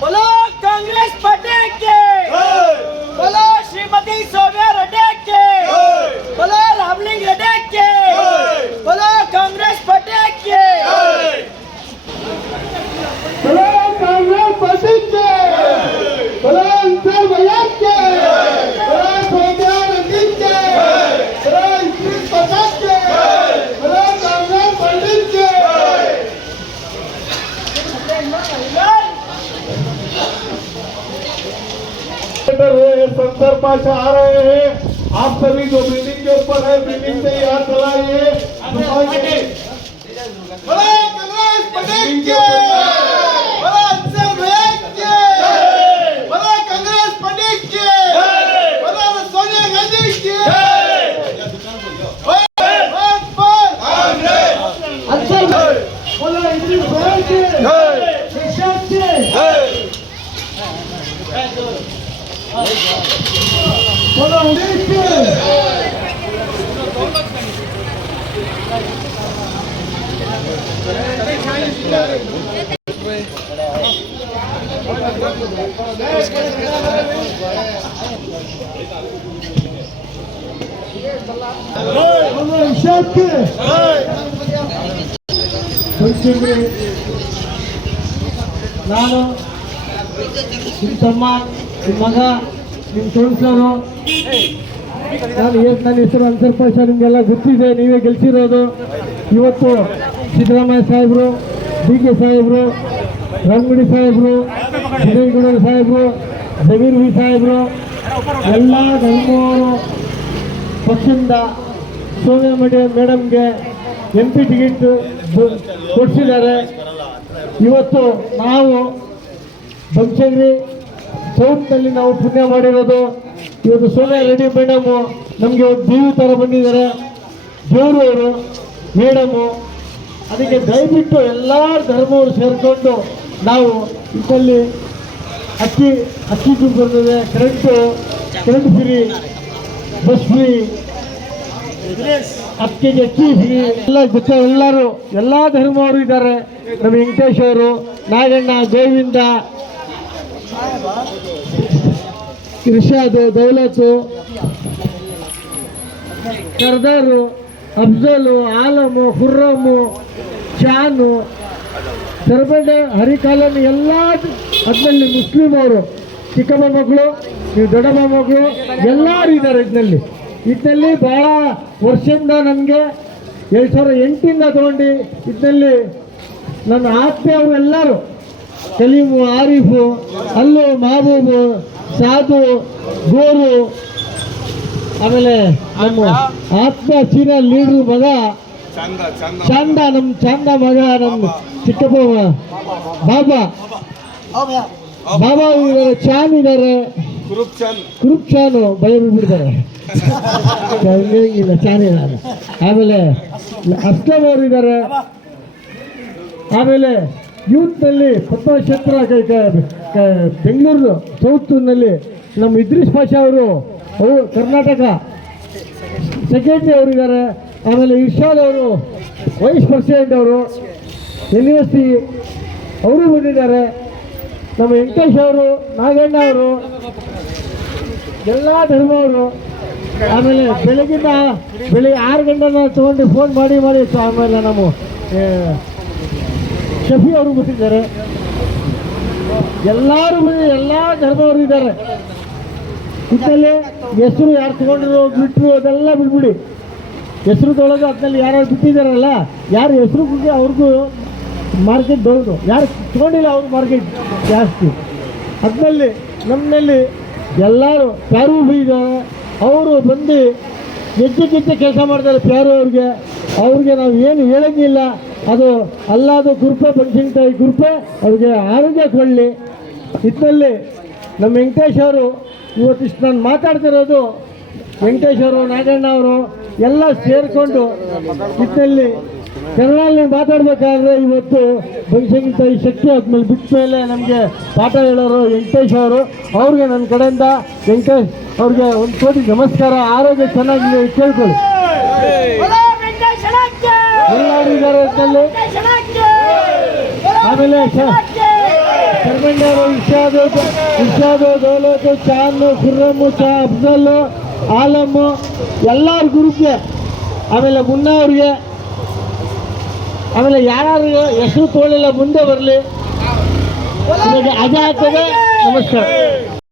बोलो कांग्रेस पार्टी पाशा आ रहे हैं। आप सभी जो बिल्डिंग के ऊपर है बिल्डिंग से यहाँ चलाइए। बोलो कांग्रेस के। Bana neyse. Allah'ım şarkı. ನಾನು ಚಿಂತಮ್ಮ ನಿಮ್ಮ ಮಗ ನಿಮ್ಮ ಕೌನ್ಸಿಲರು ನಾನು ಏನು ನನ್ನ ಹೆಸರು ಅನ್ಸರ್ ಸರ್ ನಿಮಗೆಲ್ಲ ಗೊತ್ತಿದೆ, ನೀವೇ ಗೆಲ್ಸಿರೋದು. ಇವತ್ತು ಸಿದ್ದರಾಮಯ್ಯ ಸಾಹೇಬರು, ಡಿ ಕೆ ಸಾಹೇಬರು, ರಂಗುಡಿ ಸಾಹೇಬರು ಸಿದ್ದೇಗೌಡರು ಸಾಹೇಬರು ಜಮೀರ್ ವಿ ಸಾಹೇಬರು, ಎಲ್ಲ ಧರ್ಮವರು ಪಕ್ಷದಿಂದ ಸೋನಿಯಾ ಮಡಿ ಮೇಡಮ್ಗೆ ಎಂ ಪಿ ಟಿಕೆಟ್ ಕೊಡ್ಸಿದ್ದಾರೆ. ಇವತ್ತು ನಾವು ಬಂಚಂಗ್ರಿ ಸೌತ್ನಲ್ಲಿ ನಾವು ಪುಣ್ಯ ಮಾಡಿರೋದು. ಇವತ್ತು ಸೋನಿಯಾ ರೆಡ್ಡಿ ಮೇಡಮು ನಮಗೆ ಒಂದು ದೇವಿ ಥರ ಬಂದಿದ್ದಾರೆ. ದೇವರು ಅವರು, ಮೇಡಮು, ಅದಕ್ಕೆ ದಯವಿಟ್ಟು ಎಲ್ಲ ಧರ್ಮವರು ಸೇರಿಕೊಂಡು ನಾವು ಇದರಲ್ಲಿ ಅಕ್ಕಿ ಅಕ್ಕಿ ದುಡ್ಡು current current free bus free ಅಕ್ಕಿಗೆ ಅಕ್ಕಿ ಫ್ರೀ ಎಲ್ಲ ಜೊತೆ ಎಲ್ಲರೂ, ಎಲ್ಲ ಧರ್ಮವರು ಇದ್ದಾರೆ. ನಮ್ಮ ವೆಂಕಟೇಶ್ ಅವರು, ನಾಗಣ್ಣ, ಗೋವಿಂದ ಇರ್ಷಾದ್ ದೌಲತ್ತು, ಸರ್ದಾರು ಅಫ್ಜಲು, ಆಲಮು ಖುರ್ರಮು ಶಾನು ಸರ್ಬಂಡೆ ಹರಿಕಾಲನ್ ಎಲ್ಲ ಅದರಲ್ಲಿ ಮುಸ್ಲಿಂ ಅವರು. ಚಿಕ್ಕಮ್ಮ ಮಗಳು, ನೀವು ದೊಡ್ಡಮ್ಮ ಮಗಳು, ಎಲ್ಲರೂ ಇದ್ದಾರೆ ಇದರಲ್ಲಿ. ಇದರಲ್ಲಿ ಬಹಳ ವರ್ಷದಿಂದ ನನಗೆ ಎರಡು ಸಾವಿರದ ಎಂಟಿಂದ ತಗೊಂಡು ಇದರಲ್ಲಿ ನನ್ನ ಆತ್ಮೀಯವರು ಎಲ್ಲರೂ. ಕಲೀಮು ಆರಿಫು, ಅಲ್ಲು ಮಹಬೂಬು ಸಾಧು, ಗೋರು, ಆಮೇಲೆ ನಮ್ಮ ಆತ್ಮ ಚೀನಾ ಮಗ, ಚಂದ, ನಮ್ಮ ಚಂದ ಮಗ, ನಮ್ಮ ಚಿಕ್ಕಪ್ಪ ಬಾಬಾ. ಬಾಬಾ ಇದ್ದಾರೆ ಚಾನ್ ಇದ್ದಾರೆ ಕುರುಪ್ ಚಾನು ಭಯ ಬಿಡ್ತಾರೆ ಇಲ್ಲ ಚಾನ್ ಆಮೇಲೆ ಇದ್ದಾರೆ ಆಮೇಲೆ ಯೂತ್ನಲ್ಲಿ ಪದ್ಮಕ್ಷೇತ್ರ ಬೆಂಗಳೂರು ಸೌತ್ನಲ್ಲಿ ನಮ್ಮ ಇದ್ರೀಶ್ ಪಾಷ ಅವರು ಅವರು ಕರ್ನಾಟಕ. ಸೆಕ್ರೆಟರಿ ಅವರಿದ್ದಾರೆ. ಆಮೇಲೆ ಇರ್ಷಾದ್ ಅವರು ವೈಸ್ ಪ್ರೆಸಿಡೆಂಟ್ ಅವರು ಎನ್ ಎಸ್ ಸಿ ಅವರು ಬಂದಿದ್ದಾರೆ. ನಮ್ಮ ವೆಂಕಟೇಶ್ ಅವರು ನಾಗಣ್ಣ ಅವರು ಎಲ್ಲ ಧರ್ಮವರು ಆಮೇಲೆ ಬೆಳಗಿನ ಬೆಳಿಗ್ಗೆ ಆರು ಗಂಟೆನ ತೊಗೊಂಡು ಫೋನ್ ಮಾಡಿ ಮಾಡಿ ಆಮೇಲೆ ಆ, ಶಫಿ ಅವರು ಬಿಟ್ಟಿದ್ದಾರೆ ಎಲ್ಲರೂ ಎಲ್ಲ ಧರ್ಮವರು ಇದ್ದಾರೆ. ಇದರಲ್ಲಿ ಹೆಸರು ಯಾರು ತಗೊಂಡಿರೋ ಬಿಟ್ಟರು ಅದೆಲ್ಲ ಬಿಡ್ಬಿಡಿ. ಹೆಸರು ತೊಗೊಳೋದು ಅದ್ರಲ್ಲಿ ಯಾರು ಬಿಟ್ಟಿದ್ದಾರಲ್ಲ, ಯಾರು ಹೆಸರು ಅವ್ರಿಗೂ ಮಾರ್ಕೆಟ್ ಬರೋದು ಯಾರು ತಗೊಂಡಿಲ್ಲ ಅವ್ರ ಮಾರ್ಕೆಟ್ ಜಾಸ್ತಿ. ಅದ್ರಲ್ಲಿ ನಮ್ಮಲ್ಲಿ ಎಲ್ಲರೂ ಪ್ಯಾರು ಇದ್ದಾರೆ. ಅವರು ಬಂದು ಹೆಚ್ಚು ಗೆಜ್ಜೆ ಕೆಲಸ ಮಾಡ್ತಾರೆ ಪ್ಯಾರು ಅವ್ರಿಗೆ. ಅವ್ರಿಗೆ ನಾವು ಏನು ಹೇಳಂಗಿಲ್ಲ ಅದು ಅಲ್ಲಾದು ಕೃಪೆ ಬನ್ಸಿಂಗ್ತಾಯಿ ಕೃಪೆ ಅವ್ರಿಗೆ ಆರೋಗ್ಯ ಕೊಡಲಿ. ಇದರಲ್ಲಿ ನಮ್ಮ ವೆಂಕಟೇಶ್ ಅವರು ಇವತ್ತಿಷ್ಟು ನಾನು ಮಾತಾಡ್ತಿರೋದು ವೆಂಕಟೇಶ್ ಅವರು, ನಾಗಣ್ಣ ಅವರು ಎಲ್ಲ ಸೇರಿಕೊಂಡು ಇದರಲ್ಲಿ ಕನ್ನಡಲ್ಲಿ ಮಾತಾಡಬೇಕಾದ್ರೆ ಇವತ್ತು ಈ ಶಕ್ತಿ ಆದ್ಮೇಲೆ ಬಿಟ್ಟ ಮೇಲೆ ನಮಗೆ ಪಾಠ ಹೇಳೋರು ವೆಂಕಟೇಶ್ ಅವರು. ಅವ್ರಿಗೆ ನನ್ನ ಕಡೆಯಿಂದ ವೆಂಕಟೇಶ್ ಅವ್ರಿಗೆ ಒಂದು ಕೋಟಿ ನಮಸ್ಕಾರ. ಆರೋಗ್ಯ ಚೆನ್ನಾಗಿದೆ ಕೇಳ್ಕೊಳ್ಳಿ. ಆಮೇಲೆ ಚಾನು ಖುರ್ರಮ್ಮು ಚಾ ಅಫ್ಜಲ್ಲು ಆಲಮ್ಮು ಎಲ್ಲರ ಆಮೇಲೆ ಮುನ್ನಾವ್ರಿಗೆ ಆಮೇಲೆ ಯಾರು ಹೆಸರು ತೋಳಿಲ್ಲ ಮುಂದೆ ಬರಲಿ. ಅಜ ಆಗ್ತದೆ ನಮಸ್ಕಾರ.